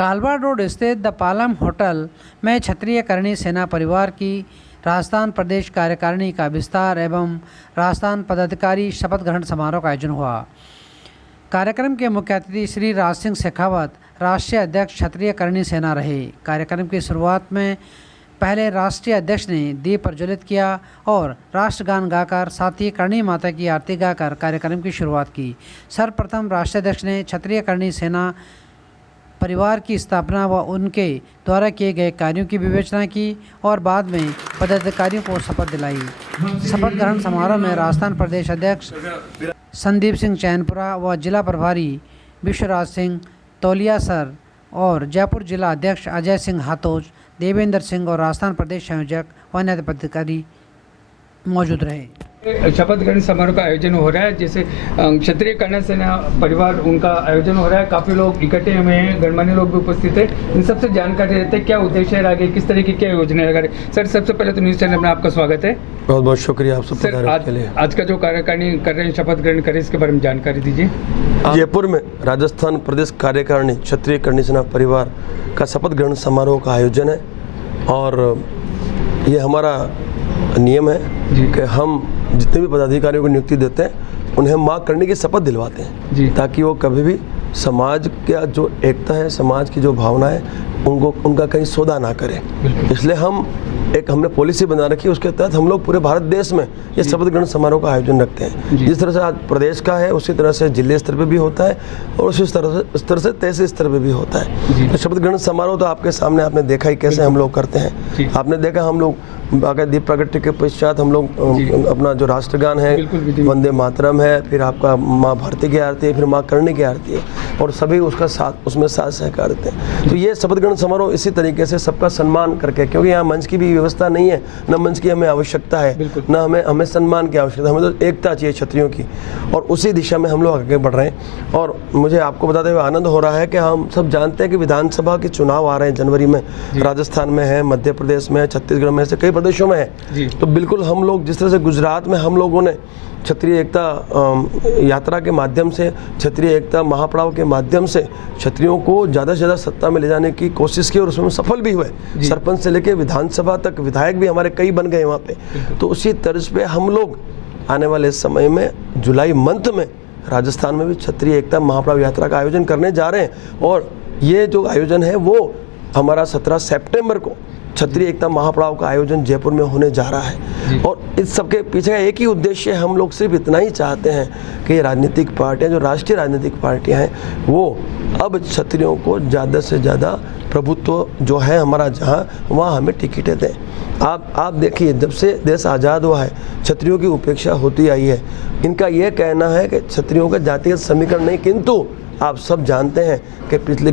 कालवा रोड स्थित the Palam hotel में क्षत्रिय करणी सेना परिवार की राजस्थान प्रदेश कार्यकारिणी का विस्तार एवं राजस्थान पदाधिकारी शपथ ग्रहण समारोह का आयोजन हुआ। कार्यक्रम के मुख्य अतिथि श्री राज सिंह शेखावत राष्ट्रीय अध्यक्ष क्षत्रिय करणी सेना रहे। कार्यक्रम की शुरुआत में पहले राष्ट्रीय अध्यक्ष ने दीप प्रज्वलित किया और राष्ट्रगान गाकर साथ ही करणी माता की आरती गाकर कार्यक्रम की शुरुआत की। सर्वप्रथम राष्ट्रीय अध्यक्ष ने क्षत्रिय करणी सेना परिवार की स्थापना व उनके द्वारा किए गए कार्यों की विवेचना की और बाद में पदाधिकारियों को शपथ दिलाई। शपथ ग्रहण समारोह में राजस्थान प्रदेश अध्यक्ष संदीप सिंह चैनपुरा व जिला प्रभारी विश्वराज सिंह तौलिया सर और जयपुर जिला अध्यक्ष अजय सिंह हाथोज, देवेंद्र सिंह और राजस्थान प्रदेश संयोजक व अन्य पदाधिकारी मौजूद रहे। शपथ ग्रहण समारोह का आयोजन हो रहा है, जैसे क्षत्रिय करणी सेना परिवार उनका आयोजन हो रहा है। काफी लोग इकट्ठे हुए हैं, गणमान्य लोग भी उपस्थित है। इन सबसे जानकारी देते हैं क्या उद्देश्य है, आगे किस तरह की क्या योजना है। सर सबसे पहले तो न्यूज चैनल में आपका स्वागत है। बहुत बहुत शुक्रिया आप सब के लिए। आज का जो कार्यकारिणी कर रहे हैं, शपथ ग्रहण करें, इसके बारे में जानकारी दीजिए। जयपुर में राजस्थान प्रदेश कार्यकारिणी क्षत्रिय करणी सेना परिवार का शपथ ग्रहण समारोह का आयोजन है और ये हमारा नियम है कि हम जितने भी पदाधिकारियों को नियुक्ति देते हैं उन्हें मां करने की शपथ दिलवाते हैं ताकि वो कभी भी समाज का जो एकता है, समाज की जो भावना है, उनका कहीं सौदा ना करे। इसलिए हमने पॉलिसी बना रखी है, उसके तहत हम लोग पूरे भारत देश में ये शपथ ग्रहण समारोह का आयोजन रखते हैं। जिस तरह से आज प्रदेश का है उसी तरह से जिले स्तर पे भी होता है और उसी स्तर से तहसील स्तर पे भी होता है। तो शपथ ग्रहण समारोह तो आपके सामने आपने देखा ही कैसे हम लोग करते हैं। आपने देखा हम लोग बाकी दीप प्रगट्य के पश्चात हम लोग अपना जो राष्ट्रगान है, वंदे मातरम है, फिर आपका माँ भारती की आरती है, फिर माँ करणी की आरती है और सभी उसमें साथ सहकार देते हैं। तो ये शपथ ग्रहण समारोह इसी तरीके से सबका सम्मान करके, क्योंकि यहाँ मंच की भी व्यवस्था नहीं है, न मंच की हमें आवश्यकता है, न हमें सम्मान की आवश्यकता, हमें तो एकता चाहिए क्षत्रियों की और उसी दिशा में हम लोग आगे बढ़ रहे हैं। और मुझे आपको बताते हुए आनंद हो रहा है कि हम सब जानते हैं कि विधानसभा के चुनाव आ रहे हैं जनवरी में, राजस्थान में है, मध्य प्रदेश में, छत्तीसगढ़ में, ऐसे कई प्रदेशों में है। तो बिल्कुल हम लोग जिस तरह से गुजरात में हम लोगों ने क्षत्रिय एकता यात्रा के माध्यम से, क्षत्रिय एकता महापड़ाव के माध्यम से क्षत्रियों को ज़्यादा से ज़्यादा सत्ता में ले जाने की कोशिश की और उसमें सफल भी हुए। सरपंच से लेकर विधानसभा तक विधायक भी हमारे कई बन गए वहाँ पे। तो उसी तर्ज पे हम लोग आने वाले समय में जुलाई मंथ में राजस्थान में भी क्षत्रिय एकता महापड़ाव यात्रा का आयोजन करने जा रहे हैं और ये जो आयोजन है वो हमारा 17 सितंबर को क्षत्रिय एकता महापड़ाव का आयोजन जयपुर में होने जा रहा है। और इस सबके पीछे का एक ही उद्देश्य है, हम लोग सिर्फ इतना ही चाहते हैं कि राजनीतिक पार्टियां, जो राष्ट्रीय राजनीतिक पार्टियां हैं, वो अब क्षत्रियों को ज़्यादा से ज़्यादा प्रभुत्व जो है हमारा जहां, वहाँ हमें टिकटें दें। आप देखिए, जब से देश आज़ाद हुआ है क्षत्रियों की उपेक्षा होती आई है। इनका यह कहना है कि क्षत्रियों का जातिगत समीकरण नहीं, किंतु आप सब जानते हैं कि पिछले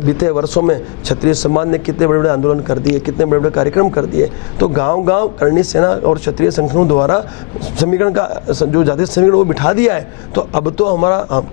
बीते वर्षों में क्षत्रिय समाज ने कितने बड़े बड़े आंदोलन कर दिए, कितने बड़े बड़े कार्यक्रम कर दिए। तो गांव-गांव करणी सेना और क्षत्रिय संगठनों द्वारा समीकरण का जो जातीय समीकरण वो बिठा दिया है। तो अब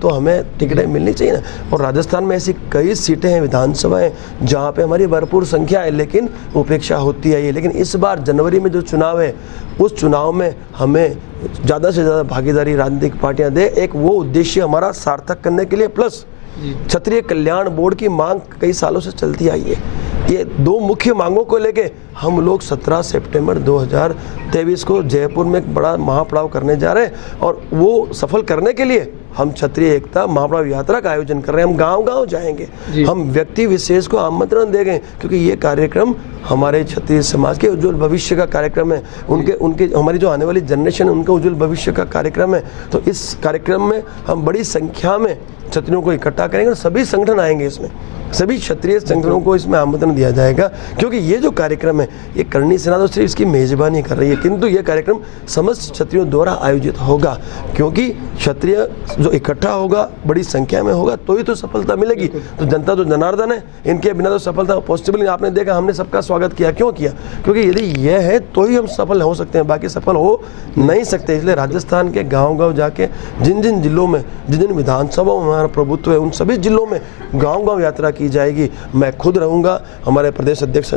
तो हमें टिकटें मिलनी चाहिए ना। और राजस्थान में ऐसी कई सीटें हैं, विधानसभाएं, जहाँ पे हमारी भरपूर संख्या है लेकिन उपेक्षा होती है। लेकिन इस बार जनवरी में जो चुनाव है उस चुनाव में हमें ज़्यादा से ज़्यादा भागीदारी राजनीतिक पार्टियां दे, एक वो उद्देश्य हमारा सार्थक करने के लिए। प्लस क्षत्रिय कल्याण बोर्ड की मांग कई सालों से चलती आई है। ये दो मुख्य मांगों को लेके हम लोग 17 सितंबर 2023 को जयपुर में एक बड़ा महापड़ाव करने जा रहे हैं और वो सफल करने के लिए हम क्षत्रिय एकता महापड़ाव यात्रा का आयोजन कर रहे हैं। हम गांव-गांव जाएंगे, हम व्यक्ति विशेष को आमंत्रण देंगे, क्योंकि ये कार्यक्रम हमारे क्षत्रिय समाज के उज्जवल भविष्य का कार्यक्रम है। उनके हमारी जो आने वाली जनरेशन है उनका उज्जवल भविष्य का कार्यक्रम है। तो इस कार्यक्रम में हम बड़ी संख्या में क्षत्रियों को इकट्ठा करेंगे और सभी संगठन आएंगे, इसमें सभी क्षत्रिय संगठनों को इसमें आमंत्रण दिया जाएगा। क्योंकि ये जो कार्यक्रम है, ये करणी सेना तो सिर्फ इसकी मेजबानी कर रही है, किंतु ये कार्यक्रम समस्त क्षत्रियों द्वारा आयोजित होगा। क्योंकि क्षत्रिय जो इकट्ठा होगा, बड़ी संख्या में होगा, तो ही तो सफलता मिलेगी। तो जनता तो जनार्दन है, इनके बिना तो सफलता पॉसिबल नहीं। आपने देखा हमने सबका स्वागत किया, क्यों किया? क्योंकि यदि यह है तो ही हम सफल हो सकते हैं, बाकी सफल हो नहीं सकते। इसलिए राजस्थान के गाँव-गाँव जाके जिन जिन जिलों में, जिन जिन विधानसभाओं में हमारा प्रभुत्व है, उन सभी जिलों में गाँव-गाँव यात्रा की जाएगी। मैं खुद रहूँगा, हमारे प्रदेश अध्यक्ष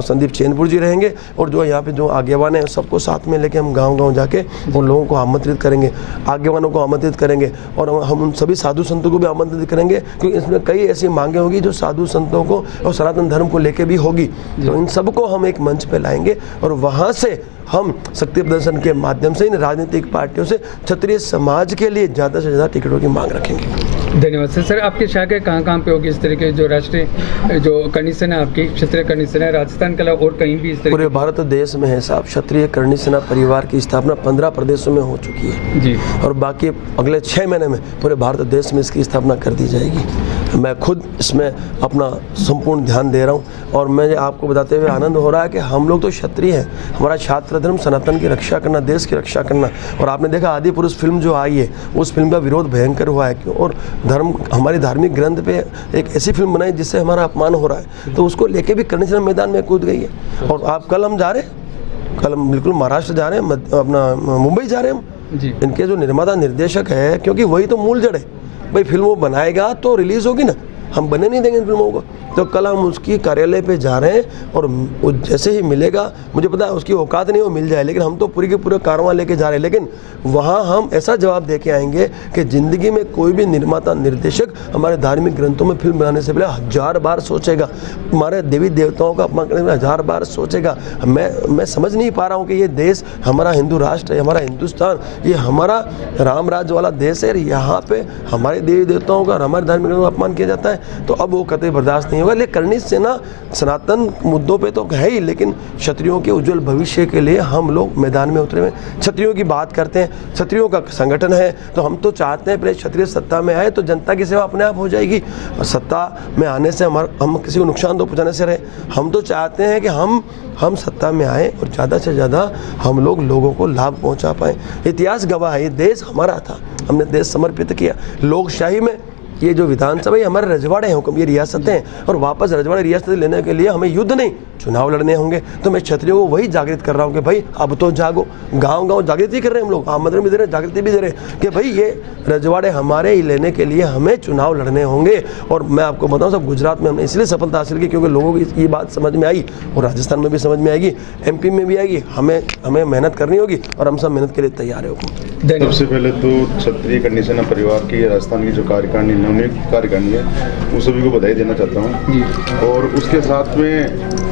संदीप चैन जैनपुर जी रहेंगे और जो यहाँ पे जो आगेवान है सबको साथ में लेके हम गांव-गांव जाके उन लोगों को आमंत्रित करेंगे, आगेवानों को आमंत्रित करेंगे और हम उन सभी साधु संतों को भी आमंत्रित करेंगे, क्योंकि इसमें कई ऐसी मांगे होगी जो साधु संतों को और सनातन धर्म को लेके भी होगी। तो इन सबको हम एक मंच पे लाएंगे और वहाँ से हम शक्ति प्रदर्शन के माध्यम से इन राजनीतिक पार्टियों से क्षत्रिय समाज के लिए ज़्यादा से ज़्यादा टिकटों की मांग रखेंगे। धन्यवाद सर। सर आपकी शाखा कहाँ पे होगी इस तरीके जो राष्ट्रीय जो करणी सेना आपकी क्षत्रिय करणी सेना राजस्थान के अलावा और कहीं भी इस तरीके? पूरे भारत देश में है साहब। क्षत्रिय करणी सेना परिवार की स्थापना 15 प्रदेशों में हो चुकी है जी, और बाकी अगले 6 महीने में पूरे भारत देश में इसकी स्थापना कर दी जाएगी। मैं खुद इसमें अपना संपूर्ण ध्यान दे रहा हूँ और मैं आपको बताते हुए आनंद हो रहा है कि हम लोग तो क्षत्रिय हैं, हमारा छात्र धर्म सनातन की रक्षा करना, देश की रक्षा करना। और आपने देखा आदि पुरुष फिल्म जो आई है उस फिल्म का विरोध भयंकर हुआ है क्यों, और धर्म हमारे धार्मिक ग्रंथ पे एक ऐसी फिल्म बनाई जिससे हमारा अपमान हो रहा है, तो उसको लेके भी करणी सेना मैदान में कूद गई है। और आप कल हम जा रहे हैं, कल हम बिल्कुल महाराष्ट्र जा रहे हैं, अपना मुंबई जा रहे हैं हम जी। इनके जो निर्माता निर्देशक है, क्योंकि वही तो मूल जड़ है भाई, फिल्म वो बनाएगा तो रिलीज होगी ना, हम बने नहीं देंगे इन फिल्मों को। तो कल हम उसकी कार्यालय पे जा रहे हैं और वो जैसे ही मिलेगा, मुझे पता है उसकी औकात नहीं वो मिल जाए, लेकिन हम तो पूरी के पूरे कारवां लेके जा रहे हैं। लेकिन वहाँ हम ऐसा जवाब दे के आएंगे कि ज़िंदगी में कोई भी निर्माता निर्देशक हमारे धार्मिक ग्रंथों में फिल्म बनाने से पहले 1000 बार सोचेगा, हमारे देवी देवताओं का अपमान करने में 1000 बार सोचेगा। मैं समझ नहीं पा रहा हूँ कि ये देश हमारा हिंदू राष्ट्र है, हमारा हिंदुस्तान ये हमारा राम राज्य वाला देश है, यहाँ पे हमारे देवी देवताओं का और हमारे धार्मिक ग्रंथों का अपमान किया जाता है, तो अब वो कतई बर्दाश्त नहीं होगा। लेकिन करणी सेना सनातन मुद्दों पे तो है ही, लेकिन क्षत्रियों के उज्जवल भविष्य के लिए हम लोग मैदान में उतरे हुए। क्षत्रियों की बात करते हैं, क्षत्रियों का संगठन है, तो हम तो चाहते हैं पहले क्षत्रिय सत्ता में आए तो जनता की सेवा अपने आप हो जाएगी। सत्ता में आने से हम किसी को नुकसान तो पहुँचाने से रहे, हम तो चाहते हैं कि हम सत्ता में आए और ज़्यादा से ज़्यादा हम लोगों को लाभ पहुँचा पाएँ। इतिहास गवाह है, ये देश हमारा था, हमने देश समर्पित किया। लोकशाही में ये जो विधानसभा ये हमारे रजवाड़े हैं, हुक्म ये रियासतें हैं, और वापस रजवाड़े रियासतें लेने के लिए हमें युद्ध नहीं चुनाव लड़ने होंगे। तो मैं क्षत्रियों को वही जागृत कर रहा हूँ कि भाई अब तो जागो। गांव-गांव जागृति कर रहे हैं हम लोग, आमंत्रण भी दे रहे हैं, जागृति भी दे रहे हैं कि भाई ये रजवाड़े हमारे ही लेने के लिए हमें चुनाव लड़ने होंगे। और मैं आपको बताऊँ सब गुजरात में हमने इसलिए सफलता हासिल की क्योंकि लोगों की ये बात समझ में आई, और राजस्थान में भी समझ में आएगी, MP में भी आएगी। हमें मेहनत करनी होगी और हम सब मेहनत के लिए तैयार है। सबसे पहले तो क्षत्रिय करणी सेना परिवार की राजस्थान की जो कार्यकारिणी नवनियुक्त कार्यकारिणी है उन सभी को बधाई देना चाहता हूँ। और उसके साथ में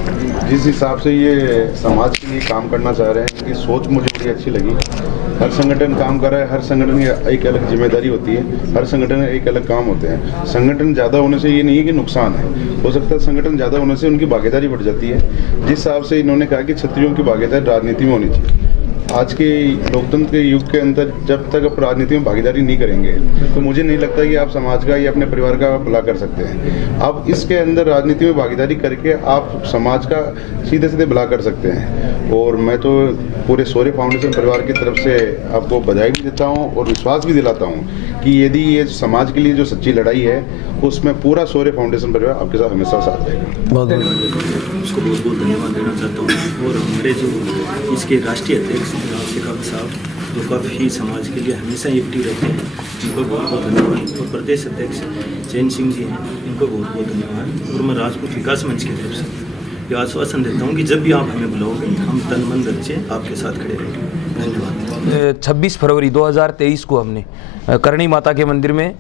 जिस हिसाब से ये समाज के लिए काम करना चाह रहे हैं, इनकी सोच मुझे बड़ी अच्छी लगी। हर संगठन काम कर रहा है, हर संगठन की एक अलग जिम्मेदारी होती है, हर संगठन के एक अलग काम होते हैं। संगठन ज़्यादा होने से ये नहीं है कि नुकसान है, हो सकता है संगठन ज़्यादा होने से उनकी भागीदारी बढ़ जाती है। जिस हिसाब से इन्होंने कहा कि क्षत्रियों की भागीदारी राजनीति में होनी चाहिए, आज के लोकतंत्र के युग के अंदर जब तक आप राजनीति में भागीदारी नहीं करेंगे तो मुझे नहीं लगता कि आप समाज का या अपने परिवार का भला कर सकते हैं। अब इसके अंदर राजनीति में भागीदारी करके आप समाज का सीधे सीधे भला कर सकते हैं। और मैं तो पूरे शौर्य फाउंडेशन परिवार की तरफ से आपको बधाई भी देता हूँ और विश्वास भी दिलाता हूँ कि यदि ये समाज के लिए जो सच्ची लड़ाई है उसमें पूरा शौर्य फाउंडेशन परिवार आपके साथ हमेशा साथ रहेगा। बहुत उसको बहुत बहुत धन्यवाद देना चाहता हूँ। और हमारे जो इसके राष्ट्रीय अध्यक्ष शेखावत साहब जो काफ़ी समाज के लिए हमेशा एक्टिव रहते हैं, इनको बहुत बहुत धन्यवाद। और प्रदेश अध्यक्ष चैन सिंह जी हैं, इनको बहुत बहुत धन्यवाद। और मैं राजपूत विकास मंच की तरफ से ये आश्वासन देता हूँ कि जब भी आप हमें बुलाओगे हम तन मन धन से आपके साथ खड़े रहेंगे। धन्यवाद। 26 फरवरी 2023 को हमने करणी माता के मंदिर में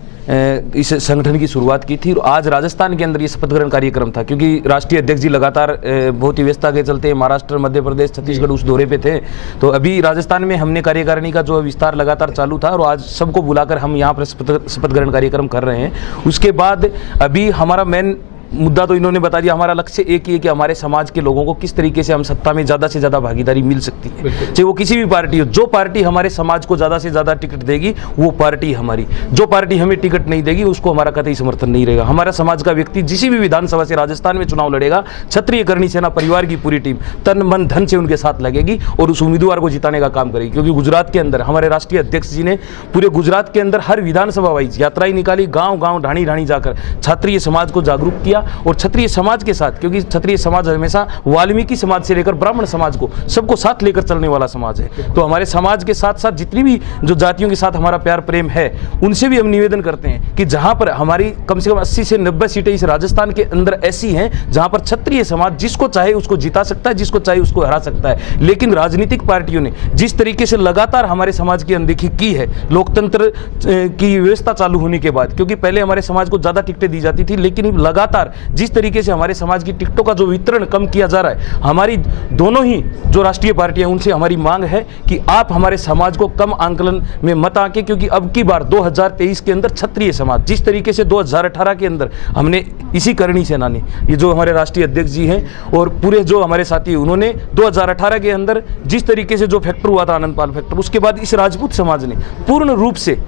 इस संगठन की शुरुआत की थी। और आज राजस्थान के अंदर ये शपथ ग्रहण कार्यक्रम था, क्योंकि राष्ट्रीय अध्यक्ष जी लगातार बहुत ही व्यस्तता के चलते महाराष्ट्र, मध्य प्रदेश, छत्तीसगढ़ उस दौरे पे थे। तो अभी राजस्थान में हमने कार्यकारिणी का जो विस्तार लगातार चालू था और आज सबको बुलाकर हम यहाँ पर शपथ ग्रहण कार्यक्रम कर रहे हैं। उसके बाद अभी हमारा मेन मुद्दा तो इन्होंने बता दिया, हमारा लक्ष्य एक ही है कि हमारे समाज के लोगों को किस तरीके से हम सत्ता में ज़्यादा से ज़्यादा भागीदारी मिल सकती है, चाहे वो किसी भी पार्टी हो। जो पार्टी हमारे समाज को ज़्यादा से ज़्यादा टिकट देगी वो पार्टी हमारी, जो पार्टी हमें टिकट नहीं देगी उसको हमारा कतई समर्थन नहीं रहेगा। हमारा समाज का व्यक्ति जिस भी विधानसभा से राजस्थान में चुनाव लड़ेगा, क्षत्रिय करणी सेना परिवार की पूरी टीम तन मन धन से उनके साथ लगेगी और उस उम्मीदवार को जिताने का काम करेगी। क्योंकि गुजरात के अंदर हमारे राष्ट्रीय अध्यक्ष जी ने पूरे गुजरात के अंदर हर विधानसभा वाइज यात्राएं निकाली, गाँव गाँव ढाणी ढाणी जाकर क्षत्रिय समाज को जागरूक किया किया और क्षत्रिय समाज के साथ, क्योंकि क्षत्रिय समाज हमेशा वाल्मीकि समाज से लेकर ब्राह्मण समाज को सबको साथ लेकर चलने वाला समाज है। तो हमारे समाज के साथ साथ जितनी भी जो जातियों के साथ हमारा प्यार प्रेम है, उनसे भी हम निवेदन करते हैं कि जहां पर हमारी कम से कम 80 से 90 सीटें इस राजस्थान के अंदर ऐसी हैं जहां पर क्षत्रिय समाज जिसको चाहे उसको जिता सकता है, जिसको चाहे उसको हरा सकता है। लेकिन राजनीतिक पार्टियों ने जिस तरीके से लगातार हमारे समाज की अनदेखी की है, लोकतंत्र की व्यवस्था चालू होने के बाद, क्योंकि पहले हमारे समाज को ज्यादा टिकटें दी जाती थी, लेकिन लगातार जिस तरीके से हमारे समाज की टिकटों का जो वितरण कम किया जा रहा है, हमारी दोनों ही जो राष्ट्रीय पार्टियां, उनसे हमारी मांग है कि आप हमारे समाज को कम आंकलन में मत आके, क्योंकि अब की बार 2023 के अंदर क्षत्रिय समाज जिस तरीके से 2018 के अंदर हमने इसी करणी सेना ने, ये जो हमारे राष्ट्रीय अध्यक्ष जी हैं और पूरे जो हमारे साथी, उन्होंने 2018 के अंदर जिस तरीके से जो फैक्टर हुआ था आनंदपाल फैक्टर, उसके बाद इस राजपूत समाज ने पूर्ण रूप से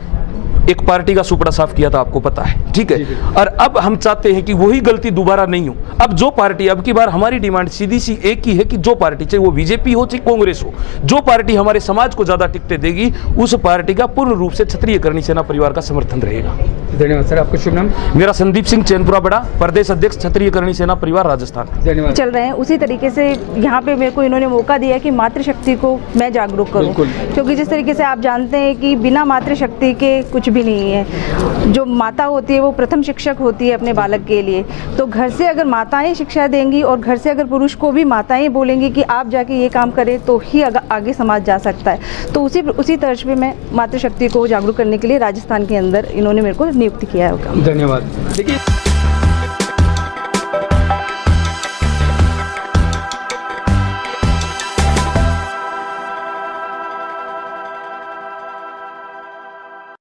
एक पार्टी का सुपड़ा साफ किया था, आपको पता है, ठीक है। और अब हम चाहते हैं कि वही गलती दोबारा नहीं हो। अब जो पार्टी, अब की बार हमारी डिमांड सीधी सी एक ही है कि जो पार्टी, चाहे वो बीजेपी हो चाहे कांग्रेस हो, जो पार्टी हमारे समाज को ज्यादा टिकटें देगी, उस पार्टी का पूर्ण रूप से क्षत्रिय करणी सेना परिवार का समर्थन रहेगा। धन्यवाद सर। आपका शुभ नाम? मेरा संदीप सिंह चैनपुरा बड़ा, प्रदेश अध्यक्ष क्षत्रिय करणी सेना परिवार राजस्थान। धन्यवाद। चल रहे हैं उसी तरीके से यहाँ पे मेरे को इन्होंने मौका दिया कि मातृशक्ति को मैं जागरूक करूँ, क्योंकि जिस तरीके से आप जानते हैं कि बिना मातृशक्ति के कुछ भी नहीं है। जो माता होती है वो प्रथम शिक्षक होती है अपने बालक के लिए। तो घर से अगर माताएं शिक्षा देंगी और घर से अगर पुरुष को भी माताएं बोलेंगी कि आप जाके ये काम करें, तो ही आगे समाज जा सकता है। तो उसी तर्ज पे मैं मातृशक्ति को जागरूक करने के लिए राजस्थान के अंदर इन्होंने मेरे को नियुक्त किया है। धन्यवाद। देखिए